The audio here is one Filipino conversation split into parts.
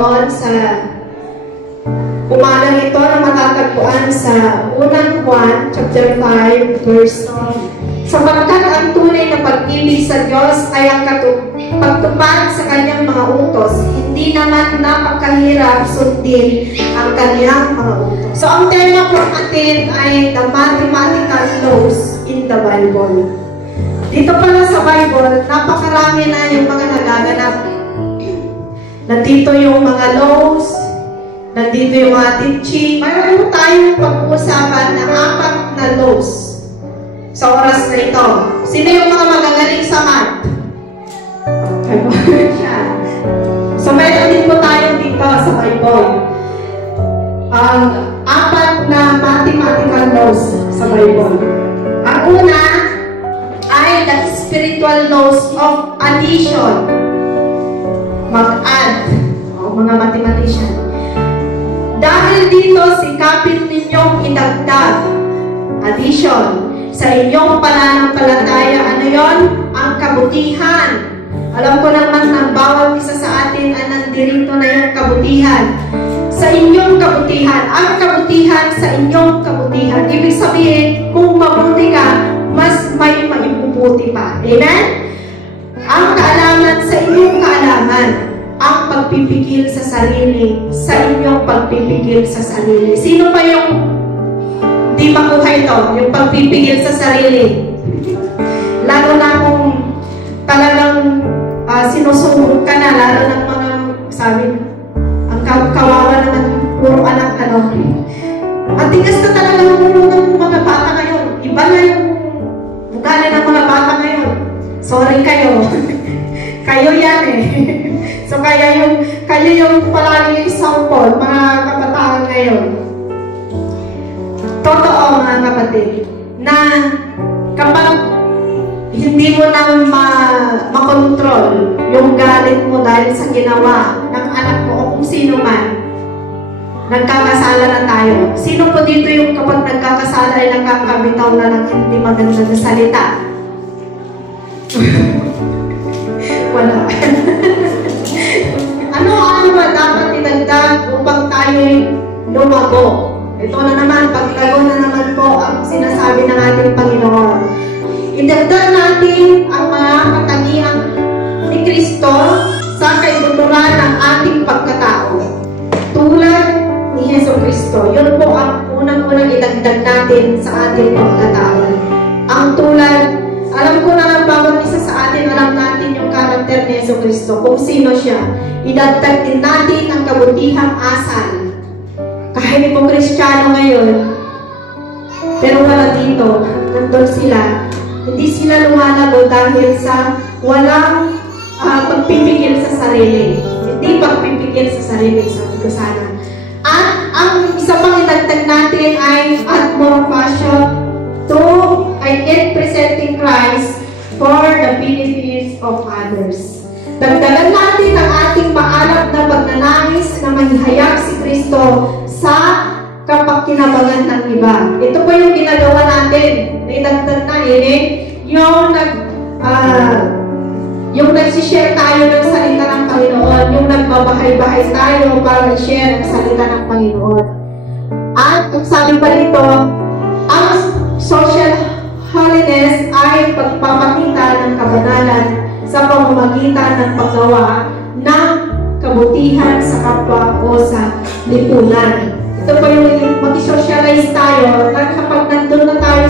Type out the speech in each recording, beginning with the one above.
Panginoon sa umagang ito na matatagpuan sa unang Juan, chapter 5, verse 3. Sapagkat ang tunay na pag-ibig sa Diyos ay ang pagtupad sa kanyang mga utos, hindi naman napakahirap sundin ang kanyang mga utos. So, ang tema po natin ay the mathematical laws in the Bible. Dito pala sa Bible, napakarami na yung mga nagaganap. Nandito yung mga laws, nandito yung mga teaching. Mayroon po tayong pag-uusapan na 4 na laws sa oras na ito. Sino yung mga magagaling sa math? So, mayroon din po tayo dito sa Bible. Ang 4 na mathematical laws sa Bible. Ang una ay the spiritual laws of addition. Mag-add. O, mga mathematician. Dahil dito, sikapin ninyong idagdag. Addition. Sa inyong pananampalataya, ano yon? Ang kabutihan. Alam ko naman na bawat isa sa atin ay nandirito na yung kabutihan. Sa inyong kabutihan. Ang kabutihan sa inyong kabutihan. Ibig sabihin, kung mabuti ka, mas may maibubuti pa. Amen? Ang kaalaman sa inyong kaalaman. Ang pagpipigil sa sarili. Sa inyong pagpipigil sa sarili. Sino pa yung di makuha ito, yung pagpipigil sa sarili? Lalo na kung talagang sinusubok ka na, lalo ng mga, sabi, ang kawawa naman, puro anak, ang tigas na talaga ng ulo ng mga bata ngayon. Iba na yung ugali ng mga bata ngayon. Sorry kayo. Kayo yan eh. So kayo yung palagi example, mga kabataan ngayon. Totoo mga kapatid, na kapag hindi mo na makontrol yung galit mo dahil sa ginawa ng anak mo o kung sino man, nagkakasala na tayo. Sino po dito yung kapag nagkakasala ay nagkakabitaw na ng hindi maganda na salita? Wala. Ano ba dapat idagdag upang tayo'y lumago? Ito na naman, paglago na naman po ang sinasabi ng ating Panginoon. Idagdag natin ang mga katangian ni Kristo sa kaibuturan ng ating pagkatao. Tulad ni Hesus Kristo. Yun po ang unang-unang idagdag natin sa ating pagkatao. Ang tulad, alam ko na bawat isa sa atin, alam natin yung karakter ni Hesus Kristo, kung sino siya. Idagdag din natin ang kabutihang asal. Kahit po Kristiyano ngayon, pero wala dito, nandun sila. Hindi sila lumalago dahil sa walang pagpipigil sa sarili. Hindi pagpipigil sa sarili, sabi ko sana. At ang isa pang idagdag natin ay add more passion to in presenting Christ for the benefits of others. Dagdagan natin ang ating maalab na pagnanais na mahihayag si Kristo sa kapakinabangan ng iba. Ito po yung ginagawa natin. Naidagdag na yung nagsishare tayo ng salita ng Panginoon, yung nagbabahay-bahay tayo para i-share ang salita ng Panginoon. At kung sabi pa rito, ang social holiness ay pagpapakita ng kabanalan sa pamamagitan ng paggawa ng kabutihan sa kapwa o sa lipunan. Ito pa yung mag-socialize tayo na kapag nandun na tayo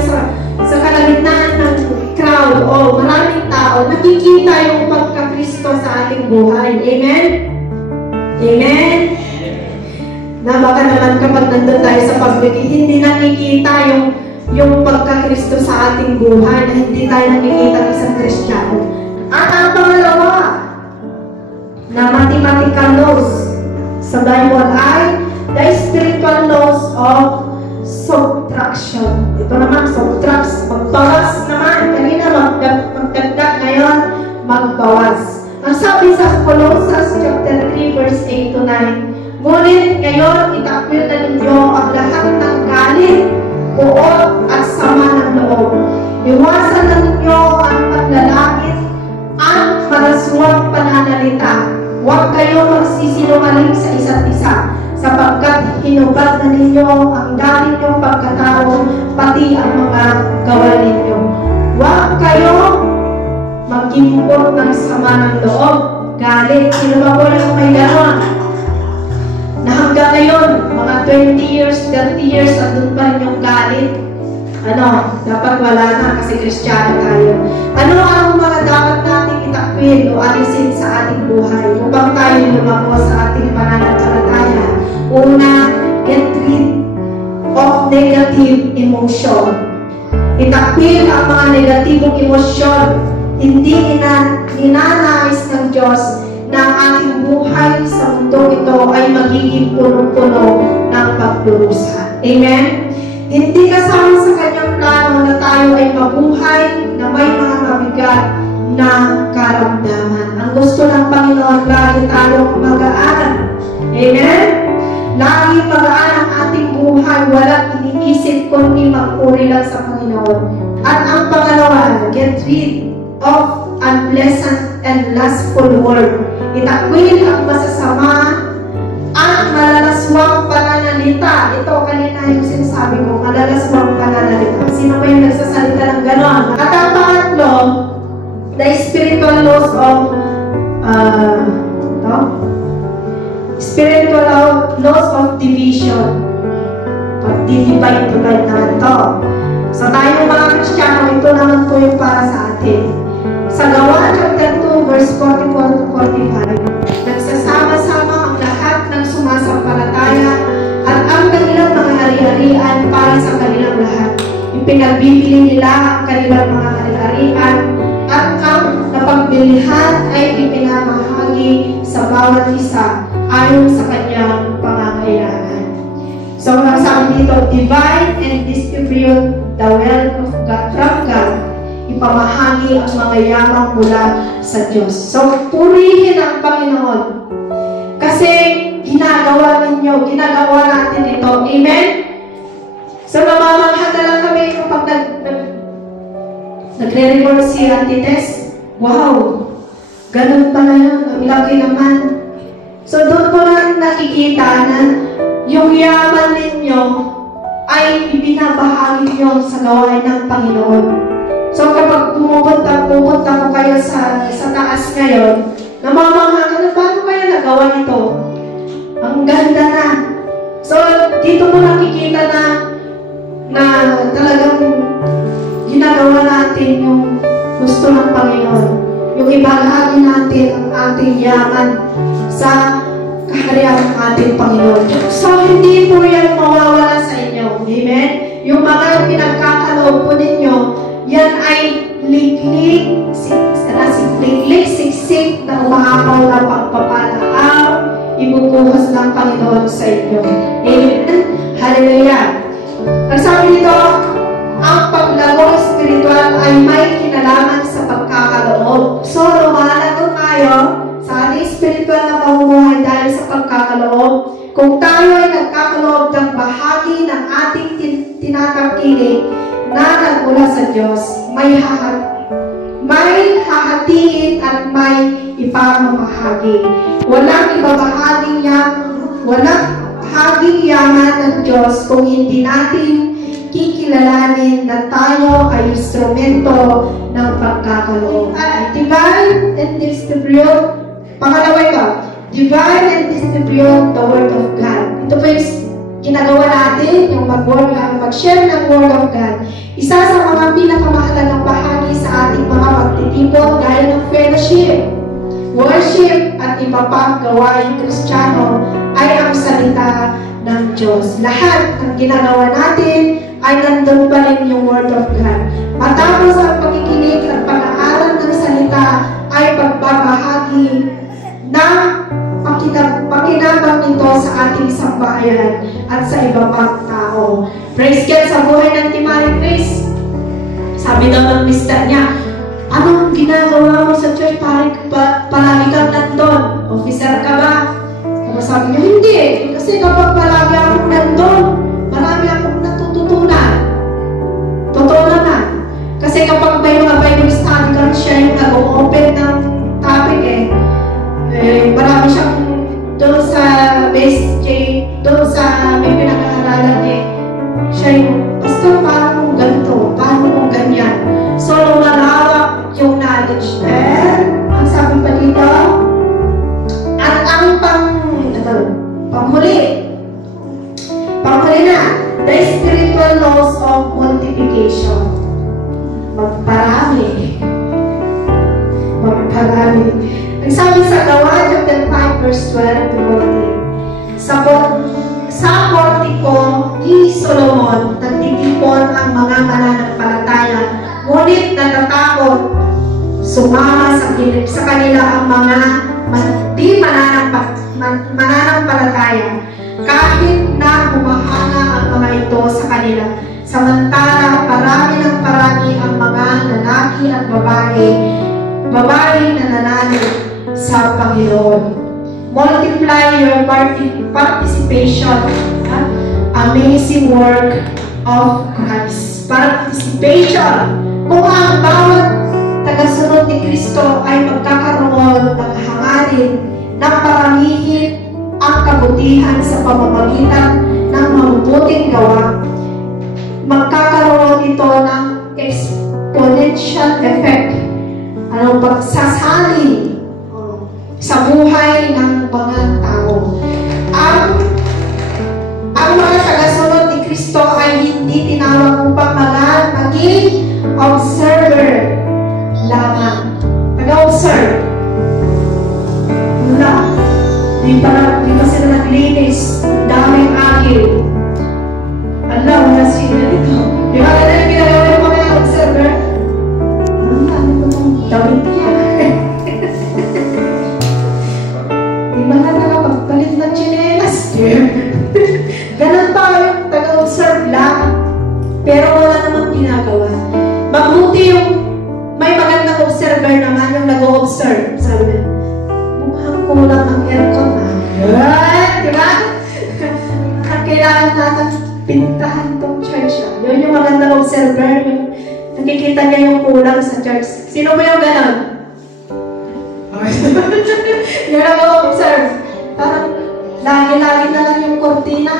sa kalagitnaan ng crowd o maraming tao, nakikita yung pagka-Kristo sa ating buhay. Amen? Amen? Na baka naman kapag nandun tayo sa public, hindi nakikita yung pagka-Kristo sa ating buhay, na hindi tayo nakikita ng isang Kristiyano. At ang pangalawa na mathematical laws sa Bible ay the spiritual laws of subtraction. Ito naman, subtract, magbawas naman. Kanina magdagdag, ngayon magbawas. Ang sabi sa Colossians chapter 3 verse 8 to 9, ngunit ngayon itakwil na ninyo ang lahat ng galit, buot at sama ng loob. Iwasan na ninyo ang paglalait at maraswang pananalita. Huwag kayo magsisinungaling sa isa't isa, sapagkat hinubad na ninyo ang dami ninyong pagkatao, pati ang mga gawa ninyo. Huwag kayo mag-import ng sama ng loob, galit. Sino ba po yung may gano'n? Na hanggang ngayon, mga 20 years, 30 years, andun pa rin yung galit. Dapat wala na kasi Kristiyano tayo. Ano ang mga dapat nating itakwil o alisin sa ating buhay upang tayo lumako sa ating pananampalataya? Una, get rid of negative emotion. Itakwil ang mga negatibong emosyon. Hindi ninanais ng Diyos na ang ating buhay sa mundo ito ay magiging punong-puno ng pagdurusa. Amen? Hindi kasama sa kanyang plano na tayo ay mabuhay na may mga mabigat na karamdaman. Ang gusto ng Panginoon, lagi tayong magaan. Amen? Lagi magaan ang ating buhay, walang iniisip kundi magpuri lang sa Panginoon. At ang pangalawa, get rid of unpleasant and lustful word. Itakwil ang masasama at malalaswang pananalita. Ito kanina yung sinasabi ko, malalaswang pananalita. Sino ba yung nagsasalita ng ganon? At ang pangatlo, the spiritual laws of division. Pag-divide naman to. So tayong mga Kristiyano, ito naman po yung para sa atin. Sa Gawa chapter 2, verse 44 to 45, nagsasama-sama ang lahat ng sumasampalataya at ang kanilang mga hari-harian para sa kanilang lahat. Ipinagbibili nila ang kanilang mga hari-harian at ang napagbilihan ay ipinamahagi sa bawat isa ayon sa kanyang pangangailangan. So, sabi dito, divide and distribute the wealth of God from God. Ipamahagi ang mga yamang mula sa Diyos. So, purihin ang Panginoon. Kasi ginagawa natin ito. Amen? So, namamangha na lang kami kapag nagre-record si Auntie Tess. Wow! Ganun pala yun. Ang laki naman. So, doon ko lang nakikita na yung yaman ninyo ay ibinabahagi nyo sa gawain ng Panginoon. So, kapag pumunta ko kayo sa taas ngayon, namamangha ka na, paano kaya nagawa ito? Ang ganda na. So, dito mo nakikita na talagang ginagawa natin yung gusto ng Panginoon. Yung ibahagi natin ang ating yaman sa kaharian ng ating Panginoon. So, hindi po yan mawawala sa inyo. Amen? Yung mga pinagkakaloob po ninyo, yan ay liklik, siksik na umaapaw na pagpapala ang ibubuhos ng Panginoon sa inyo. Amen? Hallelujah! Ang sabi nito, ang paglago espiritual ay may kinalaman sa pagkakaloob. So, lumalago tayo sa ating spiritual na pamumuhay dahil sa pagkakaloob. Kung tayo ay nagkakaloob ng bahagi ng ating tinatangkilik na nagmula sa Diyos, may hahatiin at may ipamamahagi. Walang bahaging yaman ng Diyos kung hindi natin kikilalanin na tayo ay instrumento ng pagkakaloob. Divide and distribute. Pangalawa ito, divide and distribute the Word of God. Ito po yung ginagawa natin, yung mag-share ng Word of God. Isa sa mga pinakamahalagang bahagi sa ating mga pagtitipon gaya ng fellowship, worship, at iba pang gawaing Kristiyano ay ang salita ng Diyos. Lahat ng ginagawa natin ay nandun pa rin yung Word of God. Matapos ang pagkikinig at pag-aaral ng salita ay pagbabahagi ng pakinabang nito sa ating sambahayan at sa iba pang tao. Praise God sa buhay ng Timari Grace. Sabi daw ng mista niya, anong ginagawa mo sa church? Palagi kang nandun. Officer ka ba? Sabi niya, hindi. Kasi kapag palagi akong nandun, marami akong natututunan. Totoo naman. Kasi kapag may mga Bible study ka, siya yung nag-open ng topic marami siyang laws of multiplication. Magparami. Magparami. Ang sabi sa Gawa chapter 5 verse 12 to 14. Sa portiko ni Solomon, nagtitipon ang mga mananampalataya, ngunit natatakot sumama sa kanila ang mga di mananampalataya, kahit na humahanga ang mga ito sa kanila. Samantala, parami ng parami ang mga lalaki at babae na nananalig sa Panginoon. Multiply your participation. Amazing work of Christ. Participation. Kung ang bawat tagasunod ni Kristo ay magkakaroon ng hangarin na paramihin ang kabutihan sa pamamagitan ng mabubuting gawa, magkakaroon ito ng exponential effect. Pagsasalin sa buhay ng mga tao. Ang mga tagasunod ni Kristo ay hindi tinawag upang maging observer lamang. Nag-observe. Wala. Di pa sila naglinis. Daming agil. Wala sila dito. Di ba na yung ginagawa yung mga observer? Ano itong damit niya? Di ba na nakapagpalit ng tsinelas? Ganun pa yung taga-observe lang. Pero wala namang ginagawa. Mabuti yung may magandang observer naman yung nag-o-observe. Sabi niya, mukhang kulang ang aircon na. Diba? Ang kailangan natin pintahan tong church. Yun yung magandang observer. Yung nakikita niya yung kulang sa church. Sino ba yung gano'n? Yung nag-o-observe. Parang lagi-lagi na lang yung kortina.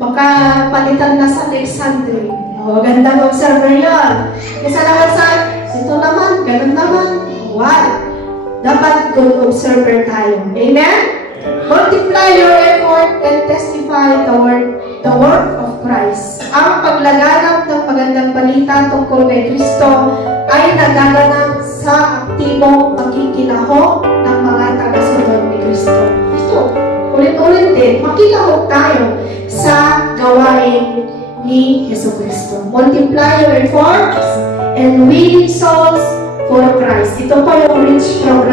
Baka palitan na sa Alexandria. Gandang observer yun. Isa naman sa ito naman, ganun naman. What? Dapat good observer tayo. Amen? Multiply your effort and testify the word of Christ. Ang paglaganap ng magandang balita tungkol kay Kristo ay nagaganap sa aktibong pagkikilahok ng mga tagasunod ni Kristo. Ito, ulit-ulit din, makilahok tayo sa gawain ni Jesucristo. Multiply your efforts and winning souls for Christ. Ito pa yung rich program.